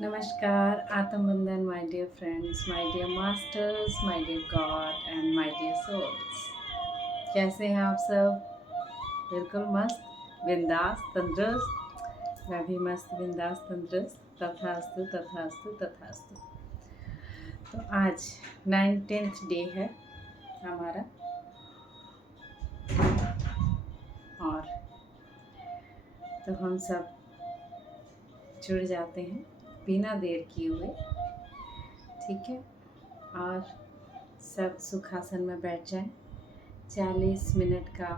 नमस्कार, आत्म वंदन my dear friends, my dear masters, my dear God and my dear souls. कैसे हैं आप सब? बिल्कुल मस्त, बिंदास, तंदुरुस्त। मैं भी मस्त, बिंदास, तंदुरुस्त। तथास्तु, तथास्तु, तथास्तु। तो आज 19th डे है हमारा, और तो हम सब जुड़ जाते हैं बिना देर किए हुए। ठीक है, और सब सुखासन में बैठ जाएं। 40 मिनट का,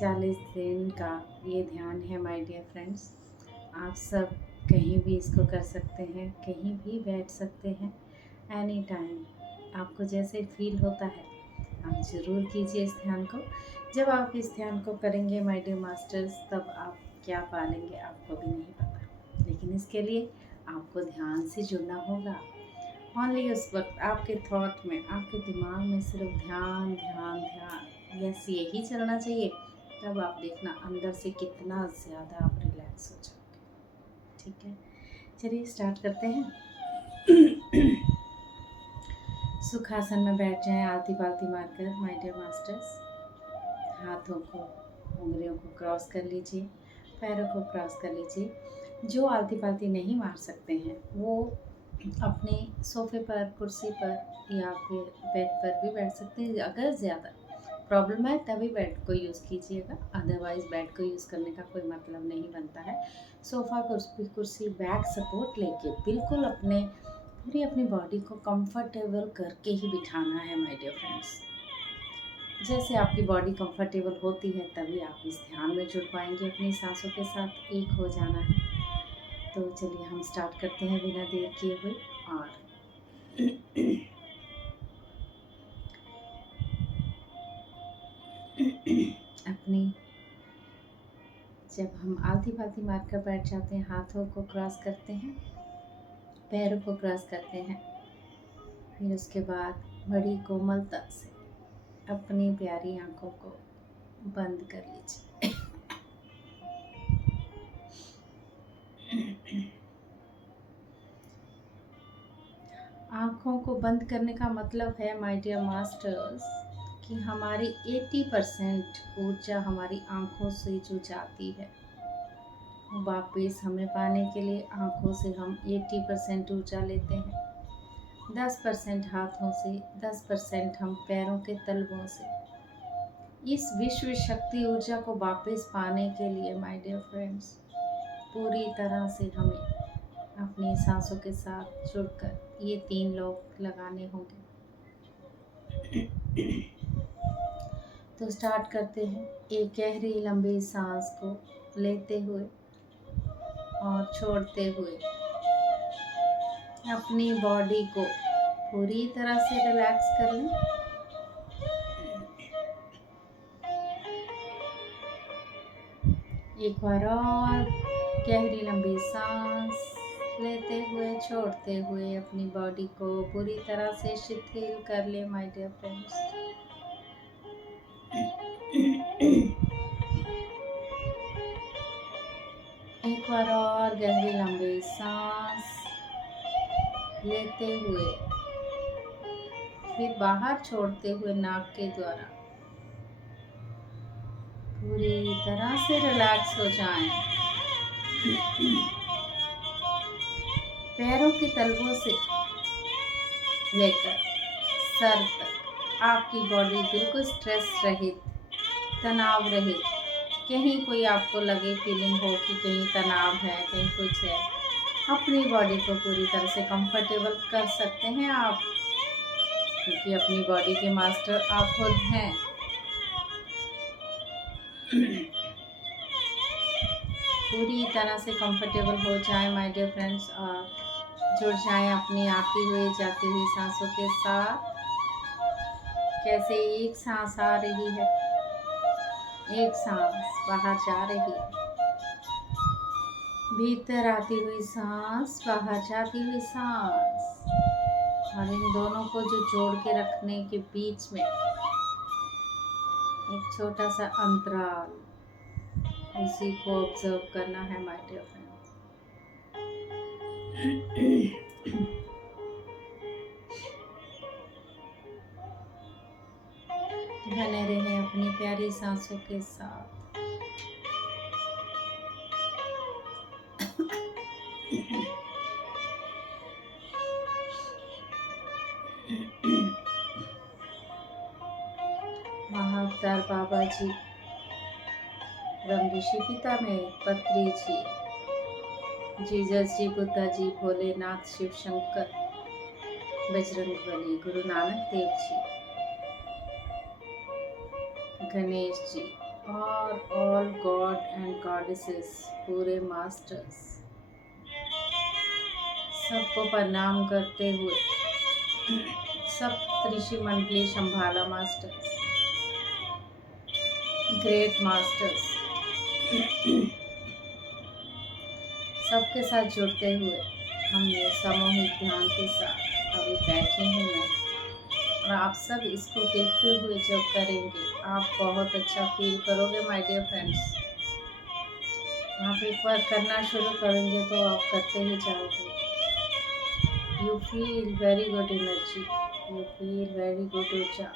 40 दिन का ये ध्यान है माय डियर फ्रेंड्स। आप सब कहीं भी इसको कर सकते हैं, कहीं भी बैठ सकते हैं, एनी टाइम आपको जैसे फील होता है आप ज़रूर कीजिए इस ध्यान को। जब आप इस ध्यान को करेंगे माय डियर मास्टर्स, तब आप क्या पालेंगे आपको भी नहीं पता, लेकिन इसके लिए आपको ध्यान से जुड़ना होगा। ओनली उस वक्त आपके थॉट में, आपके दिमाग में सिर्फ ध्यान ध्यान ध्यान, यस यही चलना चाहिए। तब आप देखना अंदर से कितना ज़्यादा आप रिलैक्स हो जाओगे। ठीक है, चलिए स्टार्ट करते हैं। सुखासन में बैठ जाएं, आलती पालती मारकर माय डियर मास्टर्स। हाथों को, उंगलियों को क्रॉस कर लीजिए, पैरों को क्रॉस कर लीजिए। जो आलती पालती नहीं मार सकते हैं वो अपने सोफे पर, कुर्सी पर या फिर बेड पर भी बैठ सकते हैं। अगर ज़्यादा प्रॉब्लम है तभी बेड को यूज़ कीजिएगा, अदरवाइज़ बेड को यूज़ करने का कोई मतलब नहीं बनता है। सोफ़ा, कुर्सी बैक सपोर्ट लेके बिल्कुल पूरी अपनी बॉडी को कंफर्टेबल करके ही बिठाना है माय डियर फ्रेंड्स। जैसे आपकी बॉडी कंफर्टेबल होती है तभी आप इस ध्यान में जुड़ पाएंगे, अपनी सांसों के साथ एक हो जाना है। तो चलिए हम स्टार्ट करते हैं बिना देर किए हुए। और अपनी, जब हम आलती पालती मारकर बैठ जाते हैं, हाथों को क्रॉस करते हैं, पैरों को क्रॉस करते हैं, फिर उसके बाद बड़ी कोमलता से अपनी प्यारी आंखों को बंद कर लीजिए। आँखों को बंद करने का मतलब है माय डियर मास्टर्स कि हमारी 80% ऊर्जा हमारी आँखों से जो जाती है, वापस हमें पाने के लिए आँखों से हम 80% ऊर्जा लेते हैं। 10% हाथों से, 10% हम पैरों के तलवों से। इस विश्व शक्ति ऊर्जा को वापस पाने के लिए माय डियर फ्रेंड्स, पूरी तरह से हमें अपनी सांसों के साथ जुड़कर ये 3 लोग लगाने होंगे। तो स्टार्ट करते हैं। एक गहरी लंबी सांस को लेते हुए और छोड़ते हुए अपनी बॉडी को पूरी तरह से रिलैक्स कर लें। एक बार और गहरी लंबी सांस लेते हुए, छोड़ते हुए अपनी बॉडी को पूरी तरह से शिथिल कर ले माय डियर फ्रेंड्स। एक बार और गहरी लंबी सांस लेते हुए, फिर बाहर छोड़ते हुए नाक के द्वारा पूरी तरह से रिलैक्स हो जाएं। पैरों के तलवों से लेकर सर तक आपकी बॉडी बिल्कुल स्ट्रेस रहित, तनाव रहित। कहीं कोई आपको लगे फीलिंग हो कि कहीं तनाव है, कहीं कुछ है, अपनी बॉडी को पूरी तरह से कंफर्टेबल कर सकते हैं आप, क्योंकि अपनी बॉडी के मास्टर आप खुद हैं। पूरी तरह से कंफर्टेबल हो जाए माय डियर फ्रेंड्स, और जुड़ जाएं अपनी आती हुई जाती हुई सांसों के साथ। कैसे एक सांस आ रही है, एक सांस बाहर जा रही है, भीतर आती हुई सांस, बाहर जाती हुई सांस, और इन दोनों को जो जोड़ के रखने के बीच में एक छोटा सा अंतराल, उसी को ऑब्जर्व करना है माय डियर फ्रेंड्स। बने रहे अपनी प्यारी सांसों के साथ। महाअवतार बाबा जी, ब्रह्म ऋषि पितामह पत्री जी, जीसस जी, बुद्धा जी, भोलेनाथ, शिव शंकर, बजरंगबली, गुरु नानक देव जी, गणेश जी और ऑल गॉड एंड गॉडेसेस, पूरे मास्टर्स, सबको प्रणाम करते हुए सब ऋषि मंडली, शंभाला मास्टर्स, ग्रेट मास्टर्स, सबके साथ जुड़ते हुए हम ये सामूहिक ध्यान के साथ अभी बैठे हूँ मैं, और आप सब इसको देखते हुए जब करेंगे आप बहुत अच्छा फील करोगे माय डियर फ्रेंड्स। आप एक बार करना शुरू करेंगे तो आप करते ही जाओगे। You feel very good energy, you feel very good ऊर्जा।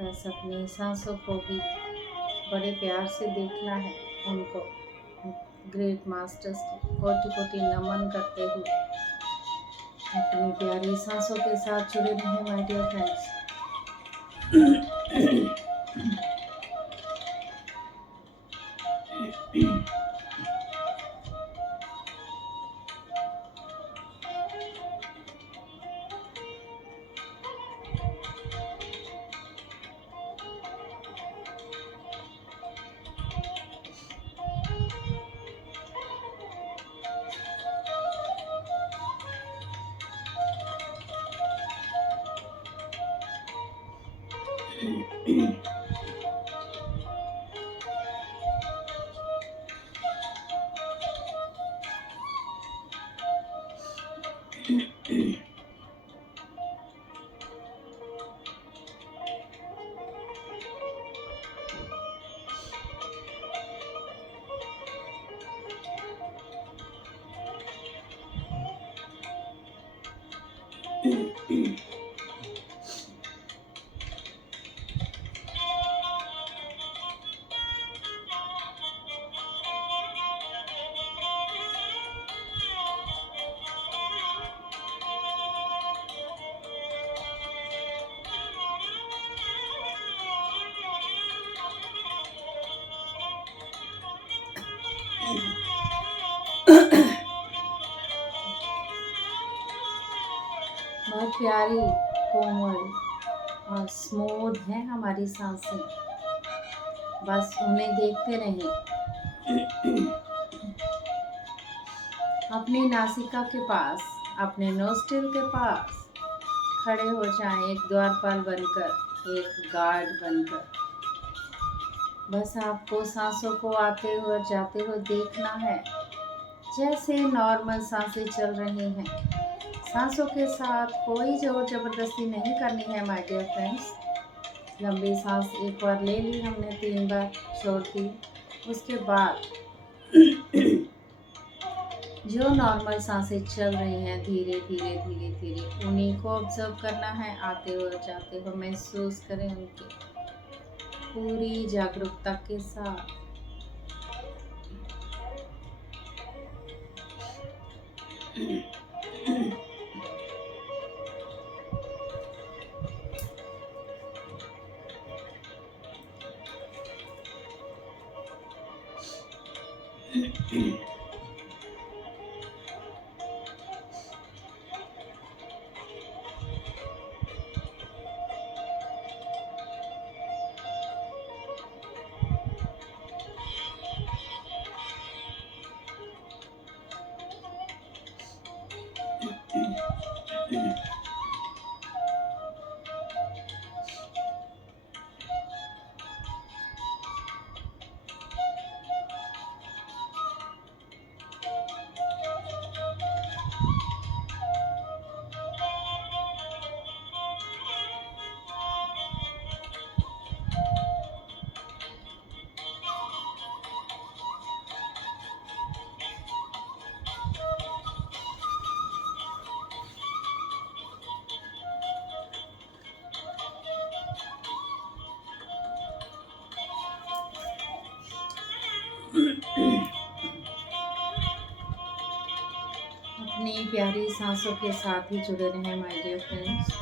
बस अपनी सांसों को भी बड़े प्यार से देखना है, उनको ग्रेट मास्टर्स को कोटि कोटि नमन करते हुए अपनी प्यारी सांसों के साथ जुड़े रहे माय डियर फ्रेंड्स। बहुत प्यारी, कोमल और स्मूथ है हमारी सांसें, बस उन्हें देखते रहें। अपनी नासिका के पास, अपने नोस्ट्रिल के पास खड़े हो जाएं, एक द्वारपाल बनकर, एक गार्ड बनकर। बस आपको सांसों को आते हुए और जाते हुए देखना है, जैसे नॉर्मल सांसें चल रही हैं। सांसों के साथ कोई जोर जबरदस्ती नहीं करनी है माय डियर फ्रेंड्स। लंबी सांस एक बार ले ली हमने, 3 बार छोड़ दी, उसके बाद जो नॉर्मल सांसें चल रही हैं धीरे धीरे धीरे धीरे उन्हीं को ऑब्जर्व करना है। आते हुए जाते हुए महसूस करें उनके पूरी जागरूकता के साथ। अपनी प्यारी सांसों के साथ ही जुड़े रहें माय डियर फ्रेंड्स।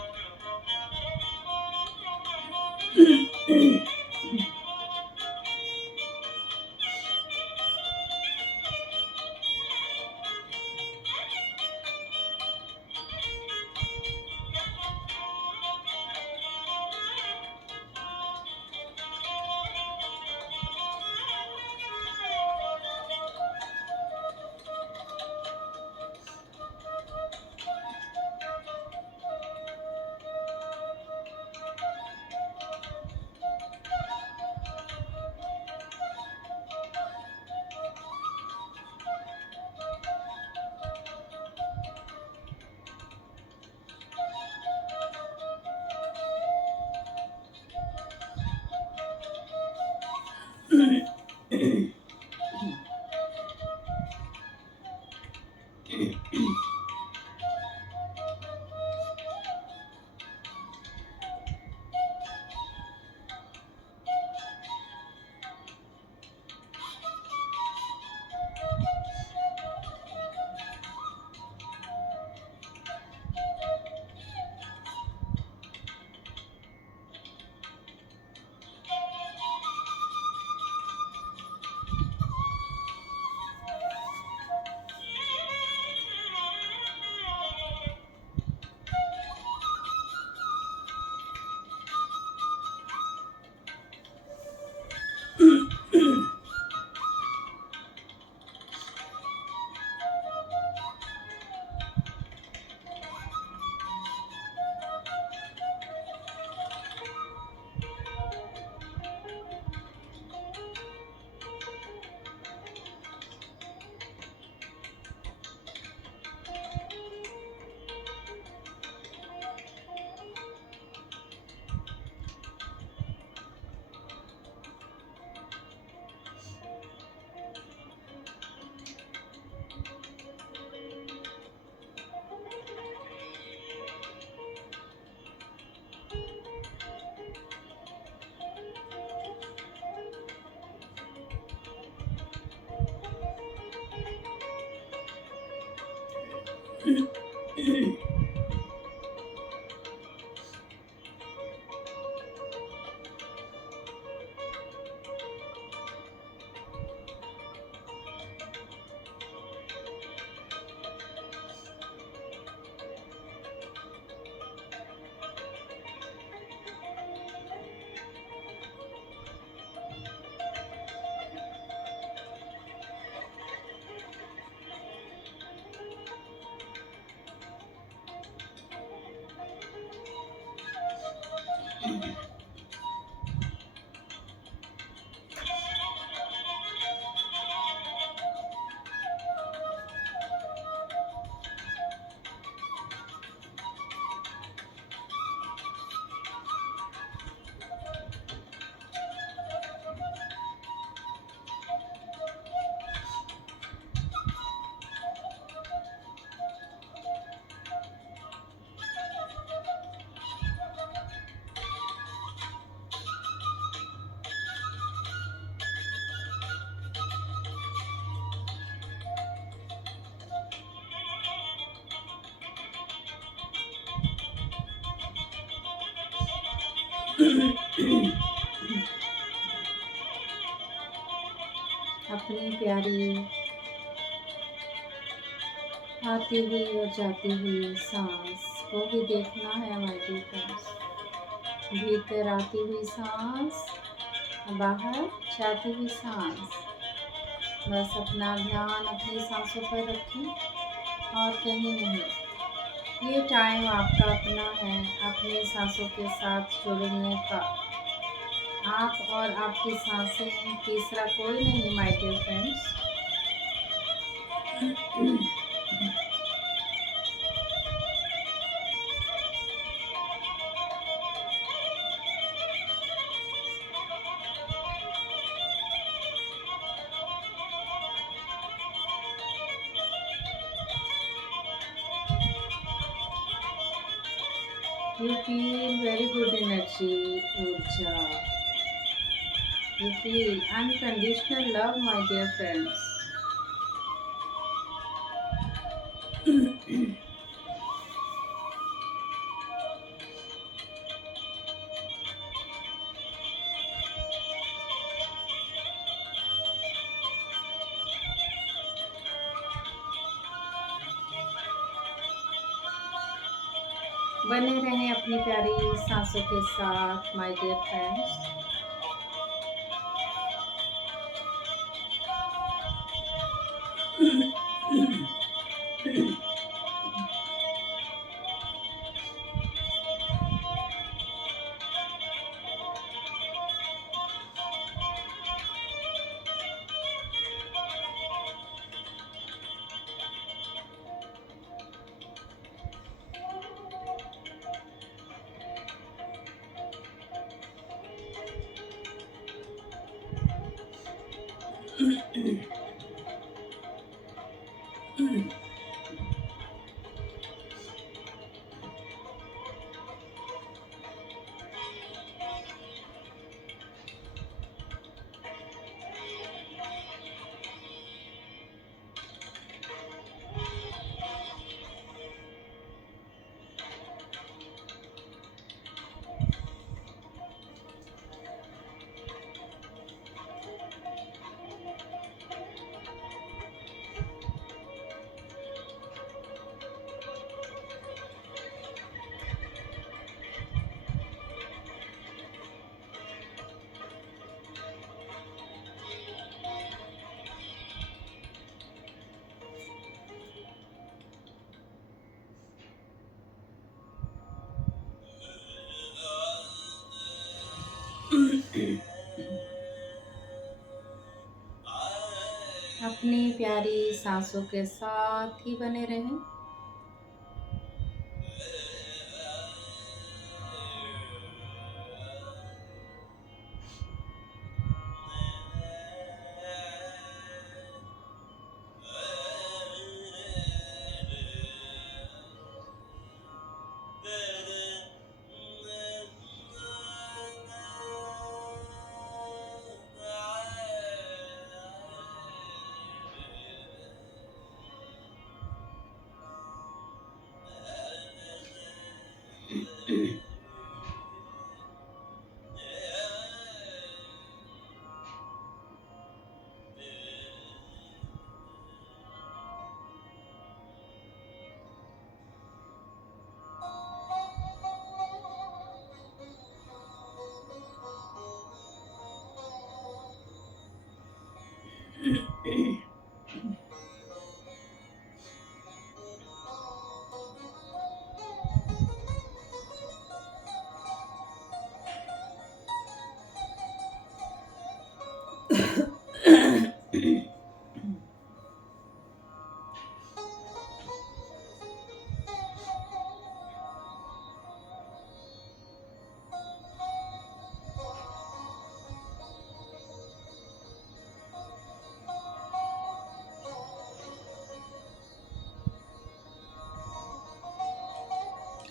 अपनी प्यारी आती हुई और जाती हुई सांस को भी देखना है हमारे डियर फ्रेंड्स। भीतर आती हुई सांस, बाहर जाती हुई सांस। बस अपना ध्यान अपनी सांसों पर रखें और कहीं नहीं। ये टाइम आपका अपना है अपनी सांसों के साथ जुड़ने का। आप और आपकी सांसें, तीसरा कोई नहीं my dear friends. You feel very good energy, Urja. You feel unconditional love, my dear friends. बने रहें अपनी प्यारी सांसों के साथ माय डियर फ्रेंड्स। अपनी प्यारी सांसों के साथ ही बने रहें।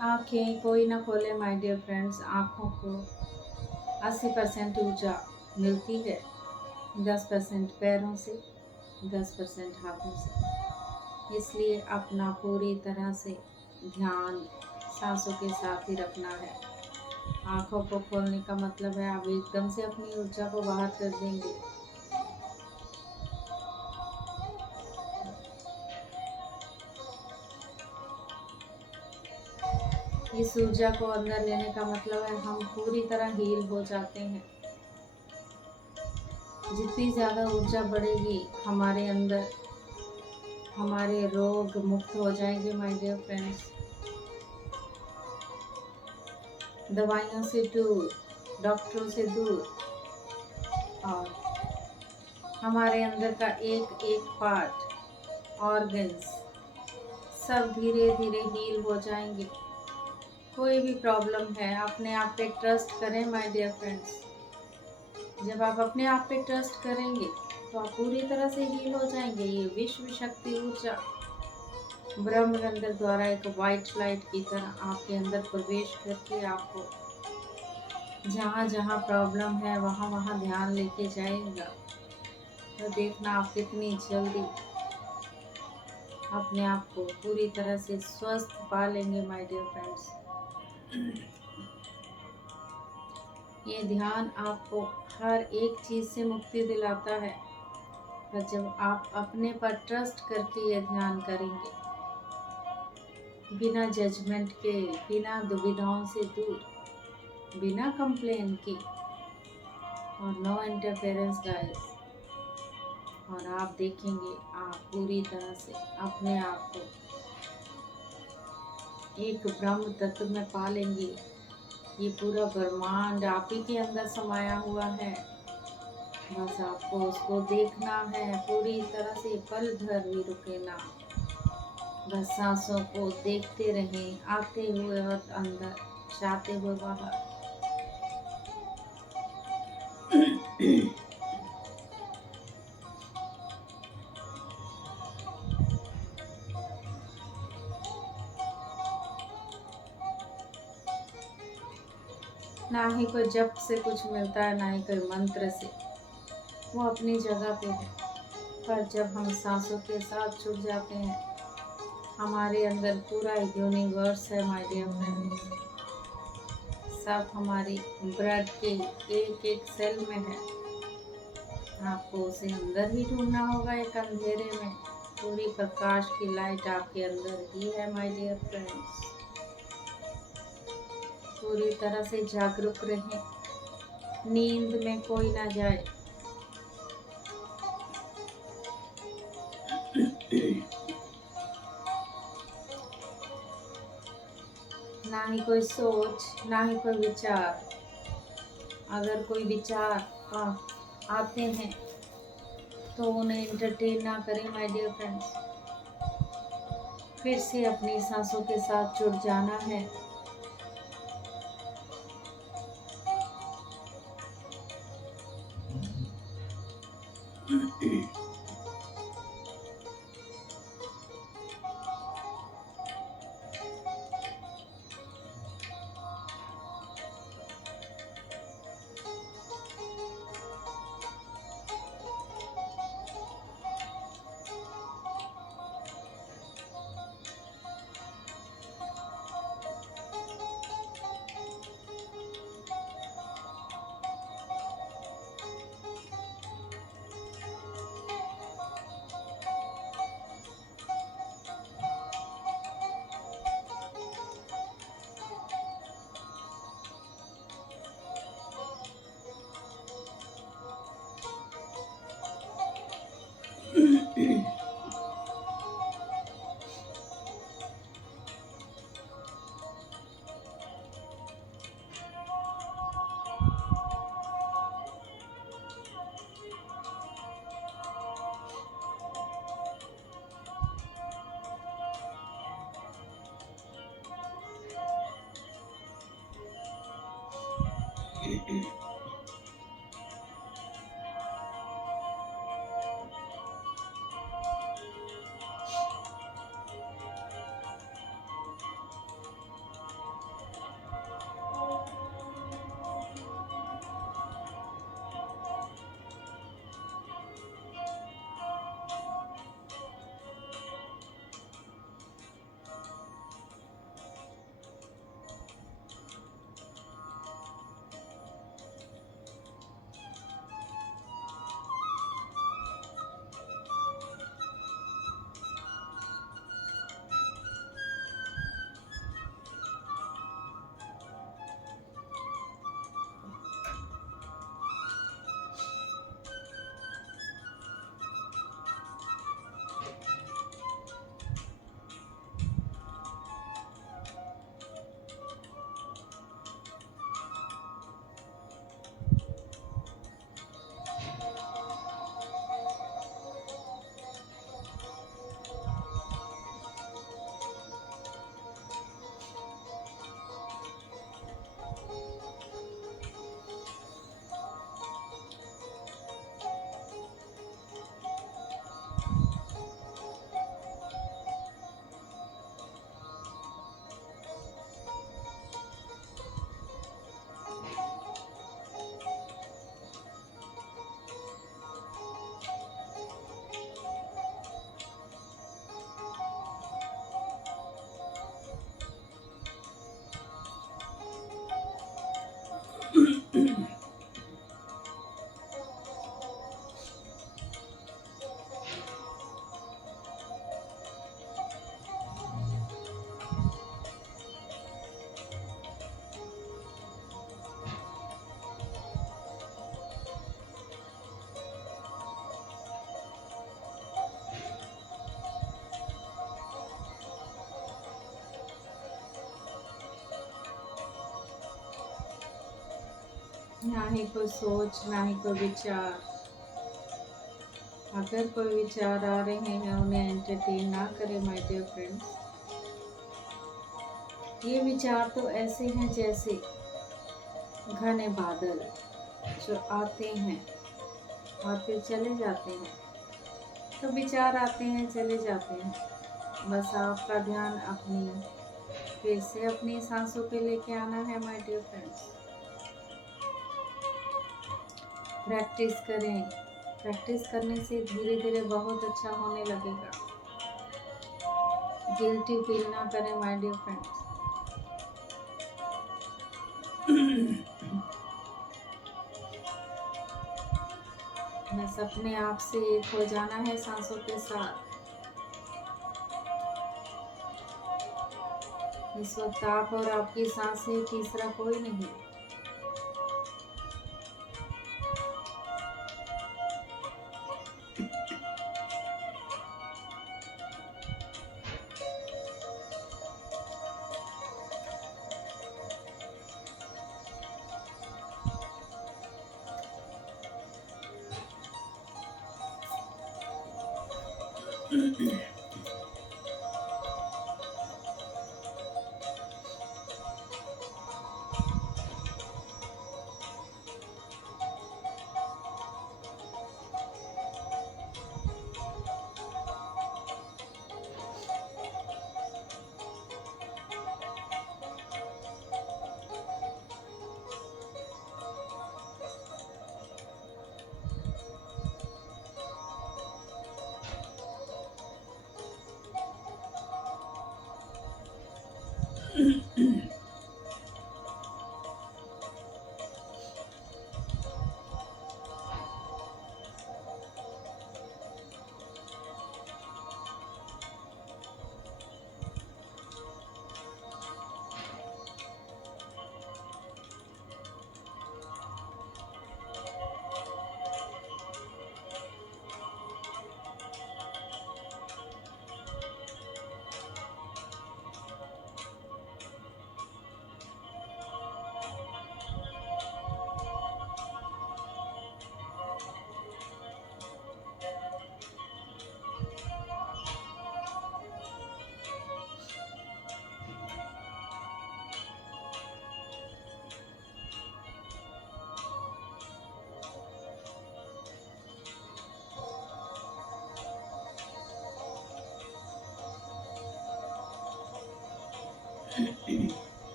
आँखें कोई ना खोले माय डियर फ्रेंड्स। आँखों को 80% ऊर्जा मिलती है, 10% पैरों से, 10% हाथों से। इसलिए अपना पूरी तरह से ध्यान सांसों के साथ ही रखना है। आँखों को खोलने का मतलब है आप एकदम से अपनी ऊर्जा को बाहर कर देंगे। इस ऊर्जा को अंदर लेने का मतलब है हम पूरी तरह हील हो जाते हैं। जितनी ज़्यादा ऊर्जा बढ़ेगी हमारे अंदर, हमारे रोग मुक्त हो जाएंगे माय डियर फ्रेंड्स। दवाइयों से दूर, डॉक्टरों से दूर, और हमारे अंदर का एक एक पार्ट, ऑर्गन्स सब धीरे धीरे हील हो जाएंगे। कोई भी प्रॉब्लम है अपने आप पे ट्रस्ट करें माय डियर फ्रेंड्स। जब आप अपने आप पे ट्रस्ट करेंगे तो आप पूरी तरह से हील हो जाएंगे। ये विश्व शक्ति ऊर्जा ब्रह्मरंध्र द्वारा एक वाइट लाइट की तरह आपके अंदर प्रवेश करके आपको जहाँ जहाँ प्रॉब्लम है वहाँ वहाँ ध्यान लेके जाएगा। तो देखना आप कितनी जल्दी अपने आप को पूरी तरह से स्वस्थ पा लेंगे माय डियर फ्रेंड्स। ये ध्यान आपको हर एक चीज़ से मुक्ति दिलाता है, पर जब आप अपने पर ट्रस्ट करके ये ध्यान करेंगे, बिना जजमेंट के, बिना दुविधाओं से दूर, बिना कंप्लेन के, और नो इंटरफेरेंस गाइस, और आप देखेंगे आप पूरी तरह से अपने आप को एक ब्रह्म तत्व में पा लेंगे। ये पूरा ब्रह्मांड आप ही के अंदर समाया हुआ है, बस आपको उसको देखना है, पूरी तरह से पल भर भी रुके ना, बस सांसों को देखते रहें, आते हुए और अंदर, जाते हुए बाहर। ना ही कोई जप से कुछ मिलता है, ना ही कोई मंत्र से, वो अपनी जगह पे है। पर जब हम सांसों के साथ जुड़ जाते हैं, हमारे अंदर पूरा यूनिवर्स है माय डियर फ्रेंड्स, सब हमारी ब्लड के एक एक सेल में है। आपको उसे अंदर ही ढूंढना होगा, एक अंधेरे में। पूरी प्रकाश की लाइट आपके अंदर ही है माय डियर फ्रेंड्स। पूरी तरह से जागरूक रहें, नींद में कोई ना जाए। ना ही कोई सोच, ना ही कोई विचार। अगर कोई विचार आते हैं तो उन्हें एंटरटेन ना करें माय डियर फ्रेंड्स। फिर से अपनी सांसों के साथ जुड़ जाना है। ना ही कोई सोच, ना ही कोई विचार। अगर कोई विचार आ रहे हैं उन्हें एंटरटेन ना करें माय डियर फ्रेंड्स। ये विचार तो ऐसे हैं जैसे घने बादल जो आते हैं, आते चले जाते हैं। तो विचार आते हैं, चले जाते हैं। बस आपका ध्यान अपनी फिर से अपनी सांसों पे लेके आना है माय डियर फ्रेंड्स। प्रैक्टिस करें। प्रैक्टिस करने से धीरे धीरे बहुत अच्छा होने लगेगा। गिल्टी फील ना करें माय डियर फ्रेंड्स। बस अपने आप से एक हो जाना है सांसों के साथ। इस वक्त आप और आपकी सांसें, तीसरा कोई नहीं।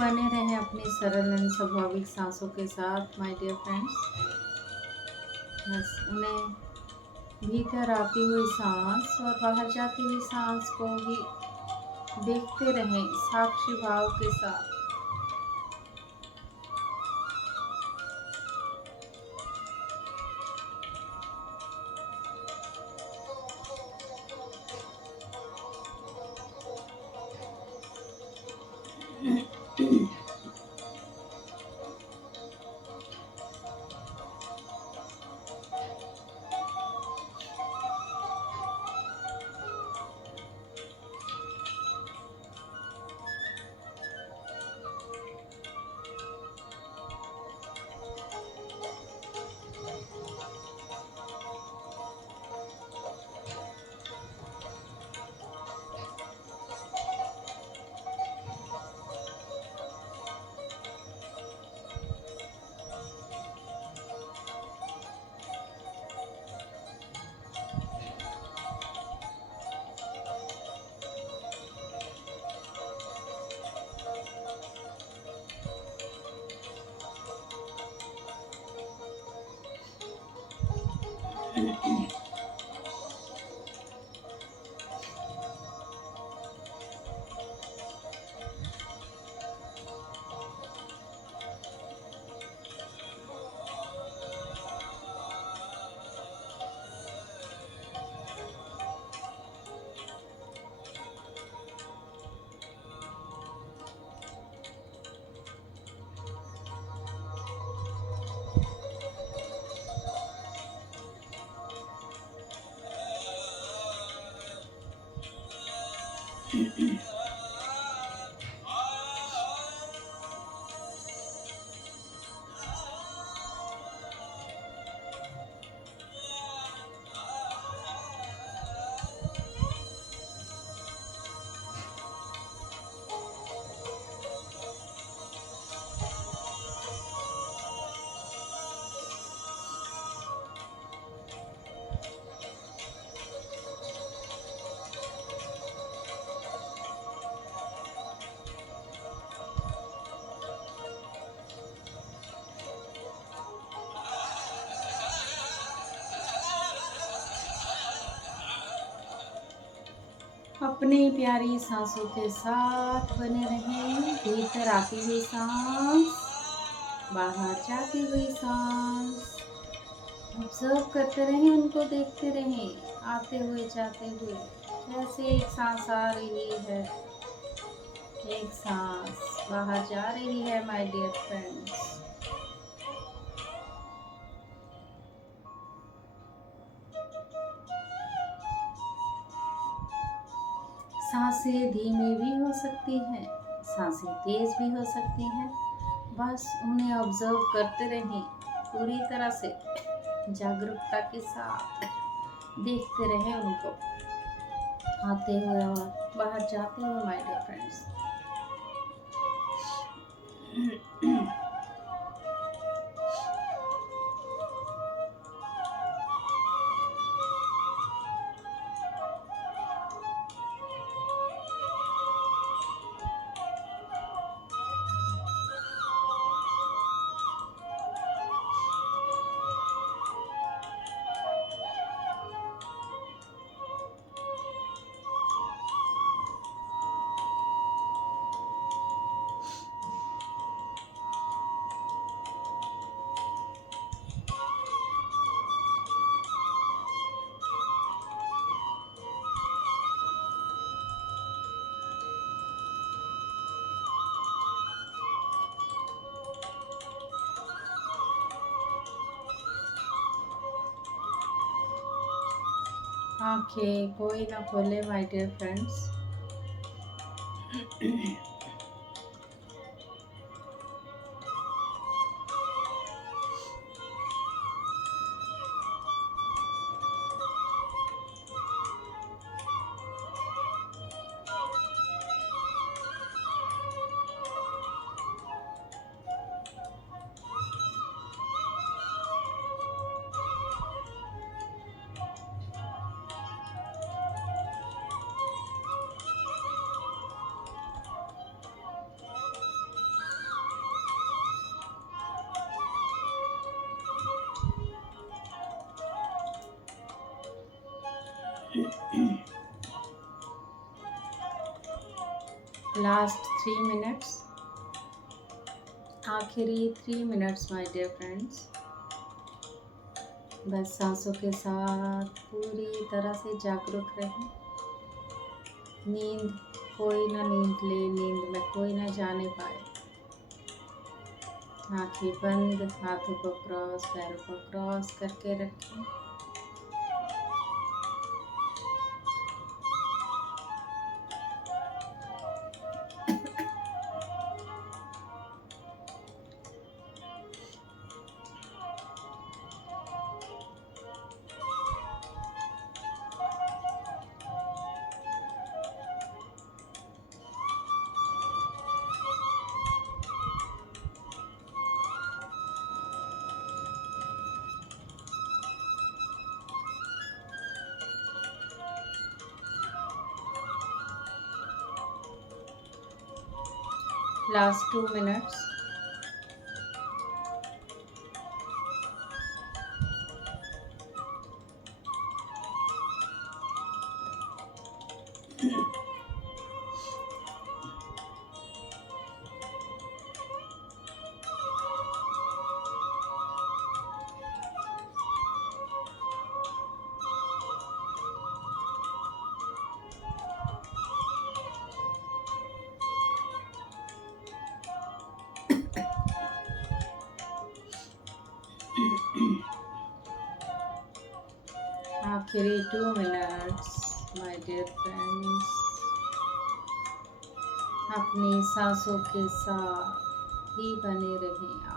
बने रहें अपनी सरल एवं स्वाभाविक सांसों के साथ माय डियर फ्रेंड्स। बस उन्हें भीतर आती हुई सांस और बाहर जाती हुई सांस को ही देखते रहें साक्षी भाव के साथ। अपनी प्यारी सांसों के साथ बने रहें। भीतर आती हुई सांस, बाहर जाती हुई सांस। ऑब्जर्व करते रहें, उनको देखते रहें, आते हुए जाते हुए। कैसे एक सांस आ रही है, एक सांस बाहर जा रही है माय डियर फ्रेंड्स। सांसें धीमी भी हो सकती हैं, सांसें तेज भी हो सकती हैं। बस उन्हें ऑब्जर्व करते रहें, पूरी तरह से जागरूकता के साथ देखते रहें उनको, आते हुए और बाहर जाते हुए माय डियर फ्रेंड्स। आंखें कोई ना खोले my dear friends. Last 3 minutes, आखिरी 3 मिनट्स माय डियर फ्रेंड्स। बस सांसों के साथ पूरी तरह से जागरूक रहें। नींद कोई ना नींद ले, नींद में कोई ना जाने पाए। आंखें बंद, हाथों को क्रॉस, पैरों को क्रॉस करके रखें। Last 2 minutes. आखिरी 2 मिनट्स माय डियर फ्रेंड्स, अपनी सांसों के साथ ही बने रहें आप।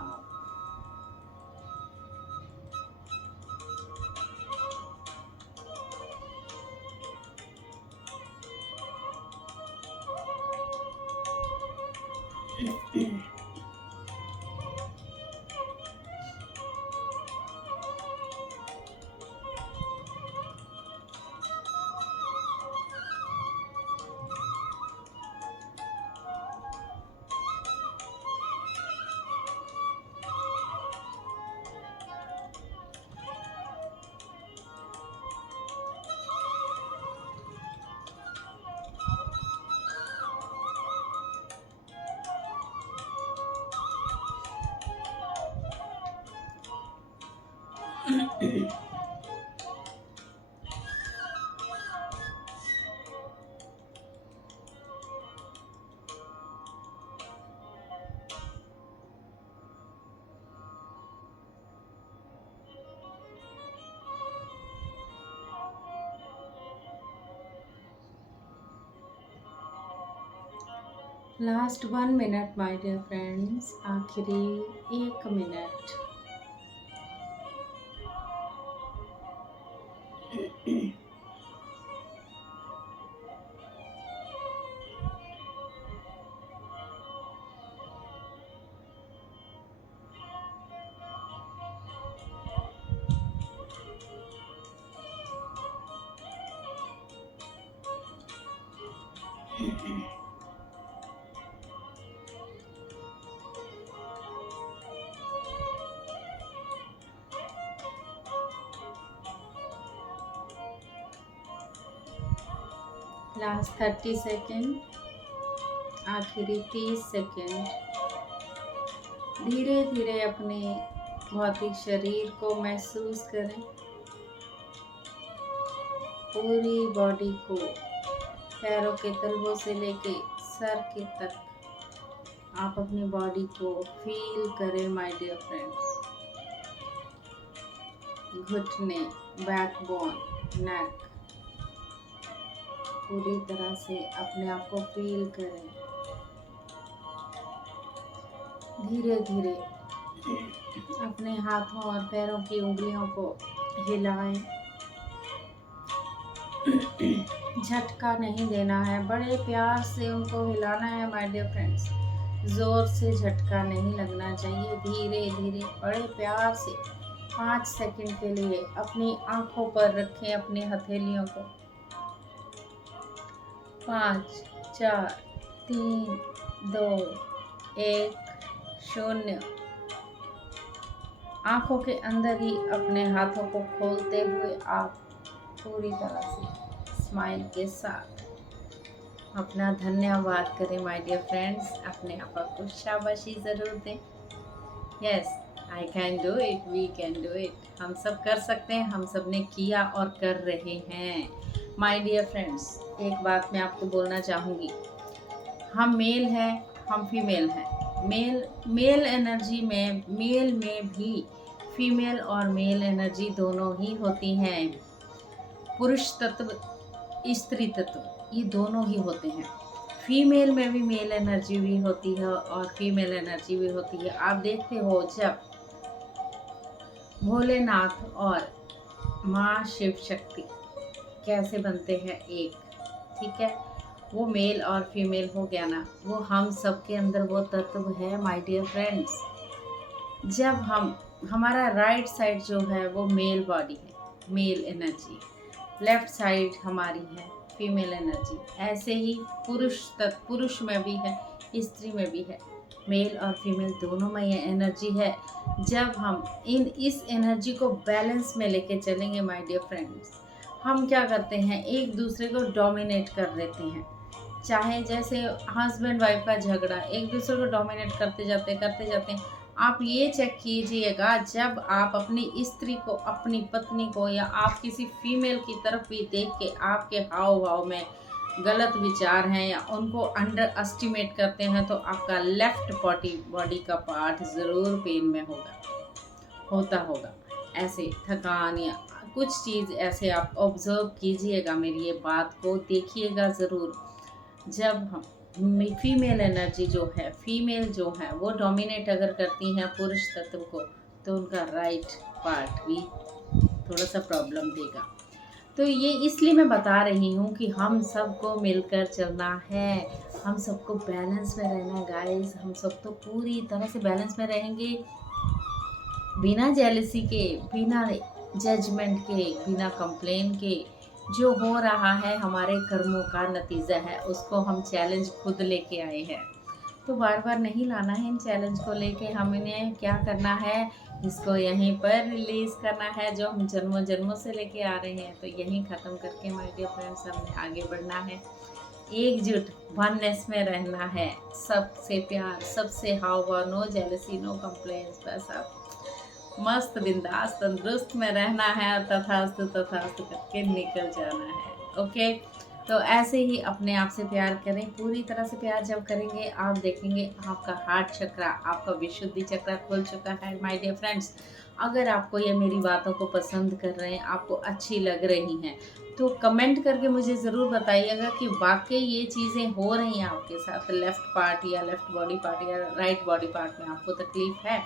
Last 1 minute my dear friends, आखिरी 1 मिनट। लास्ट 30 सेकेंड, आखिरी 30 सेकेंड। धीरे धीरे अपने भौतिक शरीर को महसूस करें, पूरी बॉडी को, पैरों के तलवों से लेके सर के तक आप अपनी बॉडी को फील करें माय डियर फ्रेंड्स। घुटने, बैकबोन, नेक, पूरी तरह से अपने आप को फील करें। धीरे धीरे अपने हाथों और पैरों की उंगलियों को हिलाएं। झटका नहीं देना है, बड़े प्यार से उनको हिलाना है माय डियर फ्रेंड्स। जोर से झटका नहीं लगना चाहिए, धीरे धीरे बड़े प्यार से 5 सेकंड के लिए अपनी आंखों पर रखें अपनी हथेलियों को। 5, 4, 3, 2, 1, 0। आंखों के अंदर ही अपने हाथों को खोलते हुए आप पूरी तरह से स्माइल के साथ अपना धन्यवाद करें माय डियर फ्रेंड्स। अपने आप को शाबाशी ज़रूर दें। Yes, I can do it, we can do it. हम सब कर सकते हैं, हम सब ने किया और कर रहे हैं माय डियर फ्रेंड्स। एक बात मैं आपको बोलना चाहूँगी, हम मेल हैं, हम फीमेल हैं। मेल एनर्जी में, मेल में भी फीमेल और मेल एनर्जी दोनों ही होती हैं। पुरुष तत्व, स्त्री तत्व, ये दोनों ही होते हैं। फीमेल में भी मेल एनर्जी भी होती है और फीमेल एनर्जी भी होती है। आप देखते हो जब भोलेनाथ और माँ शिव शक्ति कैसे बनते हैं एक, ठीक है, वो मेल और फीमेल हो गया ना, वो हम सब के अंदर वो तत्व है माय डियर फ्रेंड्स। जब हमारा राइट साइड जो है वो मेल बॉडी है, मेल एनर्जी, लेफ्ट साइड हमारी है फीमेल एनर्जी। ऐसे ही पुरुष में भी है, स्त्री में भी है, मेल और फीमेल दोनों में ये एनर्जी है। जब हम इस एनर्जी को बैलेंस में लेके चलेंगे माय डियर फ्रेंड्स, हम क्या करते हैं, एक दूसरे को डोमिनेट कर देते हैं। चाहे जैसे हस्बैंड वाइफ का झगड़ा, एक दूसरे को डोमिनेट करते जाते हैं। आप ये चेक कीजिएगा, जब आप अपनी स्त्री को, अपनी पत्नी को, या आप किसी फीमेल की तरफ भी देख के आपके हाव भाव में गलत विचार हैं या उनको अंडर एस्टिमेट करते हैं, तो आपका लेफ्ट बॉडी का पार्ट ज़रूर पेन में होता होगा। ऐसे थकान या कुछ चीज़ ऐसे आप ऑब्जर्व कीजिएगा, मेरी ये बात को देखिएगा ज़रूर। जब हम फीमेल एनर्जी फीमेल जो है वो डोमिनेट अगर करती हैं पुरुष तत्व को, तो उनका राइट पार्ट भी थोड़ा सा प्रॉब्लम देगा। तो ये इसलिए मैं बता रही हूँ कि हम सबको मिलकर चलना है, हम सबको बैलेंस में रहना है गाइस। हम सब तो पूरी तरह से बैलेंस में रहेंगे, बिना जेलसी के, बिना जजमेंट के, बिना कंप्लेन के। जो हो रहा है हमारे कर्मों का नतीजा है, उसको हम चैलेंज खुद लेके आए हैं। तो बार बार नहीं लाना है इन चैलेंज को लेके। हमने क्या करना है, इसको यहीं पर रिलीज़ करना है, जो हम जन्मों जन्मों से लेके आ रहे हैं। तो यहीं ख़त्म करके माय डियर फ्रेंड्स, हमने आगे बढ़ना है, एकजुट वननेस में रहना है, सबसे प्यार, सबसे हाव भाव, नो जेलसी, नो कंप्लेंट्स। बस आप मस्त बिंदास तंदुरुस्त में रहना है और तथास्तु तथास्तु करके निकल जाना है। ओके, तो ऐसे ही अपने आप से प्यार करें, पूरी तरह से प्यार जब करेंगे आप देखेंगे आपका हार्ट चक्रा, आपका विशुद्धि चक्रा खुल चुका है। माय डियर फ्रेंड्स, अगर आपको ये मेरी बातों को पसंद कर रहे हैं, आपको अच्छी लग रही हैं, तो कमेंट करके मुझे ज़रूर बताइएगा कि वाकई ये चीज़ें हो रही हैं आपके साथ। लेफ़्ट पार्ट या लेफ़्ट बॉडी पार्ट या राइट बॉडी पार्ट में आपको तकलीफ़ है,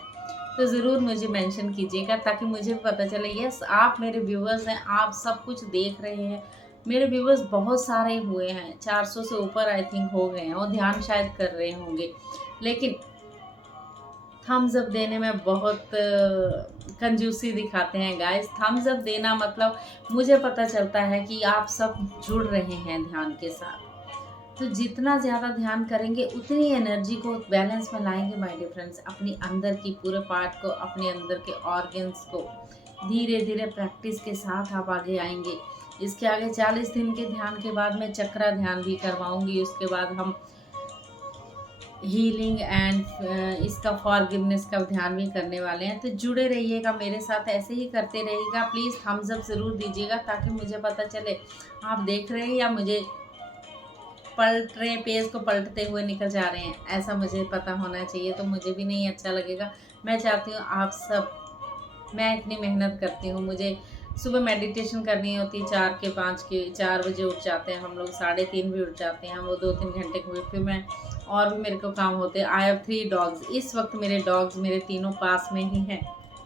तो ज़रूर मुझे मेंशन कीजिएगा, ताकि मुझे भी पता चले। यस, आप मेरे व्यूवर्स हैं, आप सब कुछ देख रहे हैं। मेरे व्यूवर्स बहुत सारे हुए हैं, 400 से ऊपर आई थिंक हो गए हैं, और ध्यान शायद कर रहे होंगे, लेकिन थम्स अप देने में बहुत कंजूसी दिखाते हैं गाइस। थम्स अप देना मतलब मुझे पता चलता है कि आप सब जुड़ रहे हैं ध्यान के साथ। तो जितना ज़्यादा ध्यान करेंगे उतनी एनर्जी को बैलेंस में लाएंगे माय डियर फ्रेंड्स। अपनी अंदर की पूरे पार्ट को, अपने अंदर के ऑर्गन्स को धीरे धीरे प्रैक्टिस के साथ आप आगे आएंगे। इसके आगे 40 दिन के ध्यान के बाद मैं चक्रा ध्यान भी करवाऊंगी। उसके बाद हम हीलिंग एंड इसका फॉरगिवनेस का ध्यान भी करने वाले हैं। तो जुड़े रहिएगा मेरे साथ, ऐसे ही करते रहिएगा। प्लीज़ थम्स अप ज़रूर दीजिएगा, ताकि मुझे पता चले आप देख रहे हैं या मुझे पलट रहे, पेज को पलटते हुए निकल जा रहे हैं, ऐसा मुझे पता होना चाहिए। तो मुझे भी नहीं अच्छा लगेगा। मैं चाहती हूँ आप सब, मैं इतनी मेहनत करती हूँ, मुझे सुबह मेडिटेशन करनी होती है 4 के 5 के 4 बजे उठ जाते हैं हम लोग, 3:30 भी उठ जाते हैं वो 2-3 घंटे के, फिर मैं और भी मेरे को काम होते हैं। I have 3 dogs. इस वक्त मेरे डॉग्स मेरे तीनों पास में ही हैं।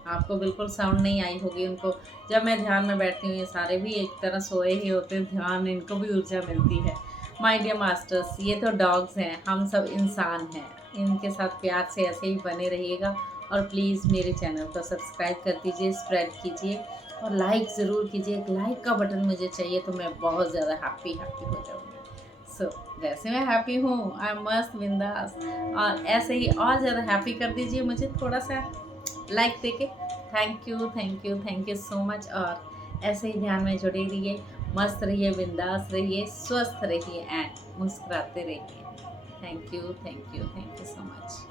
आपको बिल्कुल साउंड नहीं आई होगी उनको। जब मैं ध्यान में बैठती हूँ, ये सारे भी एक तरह सोए ही होते हैं, ध्यान इनको भी ऊर्जा मिलती है। माय डियर मास्टर्स, ये तो डॉग्स हैं, हम सब इंसान हैं। इनके साथ प्यार से ऐसे ही बने रहिएगा, और प्लीज़ मेरे चैनल को सब्सक्राइब कर दीजिए, स्प्रेड कीजिए और लाइक ज़रूर कीजिए। एक लाइक का बटन मुझे चाहिए, तो मैं बहुत ज़्यादा हैप्पी हो जाऊँगी। सो वैसे मैं हैप्पी हूँ, आई एम मस्त बिंदास, और ऐसे ही और ज़्यादा हैप्पी कर दीजिए मुझे थोड़ा सा लाइक देके। Thank you so much. और ऐसे ही ध्यान में जुड़े रहिए, मस्त रहिए, बिंदास रहिए, स्वस्थ रहिए एंड मुस्कुराते रहिए। Thank you so much.